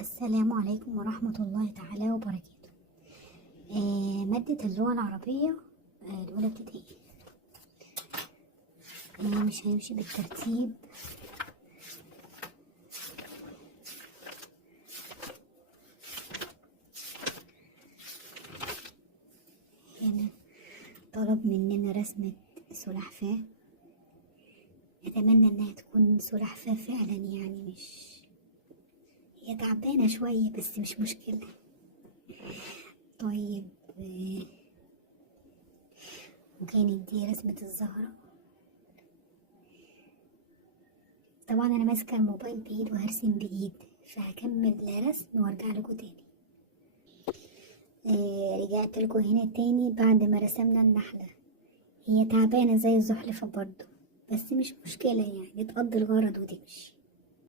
السلام عليكم ورحمة الله تعالى وبركاته. مادة اللغة العربية، الأولى ابتدائي. مش هنمشي بالترتيب. هنا طلب مننا رسمة سلحفاة. أتمنى إنها تكون سلحفاة فعلا، يعني مش هي تعبانة شوية بس مش مشكلة. طيب، وكانت دي رسمة الزهرة. طبعا أنا ماسكة الموبايل بإيد وهرسم بإيد، فهكمل رسم وارجع لكم تاني. رجعت لكم هنا تاني بعد ما رسمنا النحلة. هي تعبانة زي الزحلفة برضو، بس مش مشكلة، يعني تقضي الغرض وتمشي.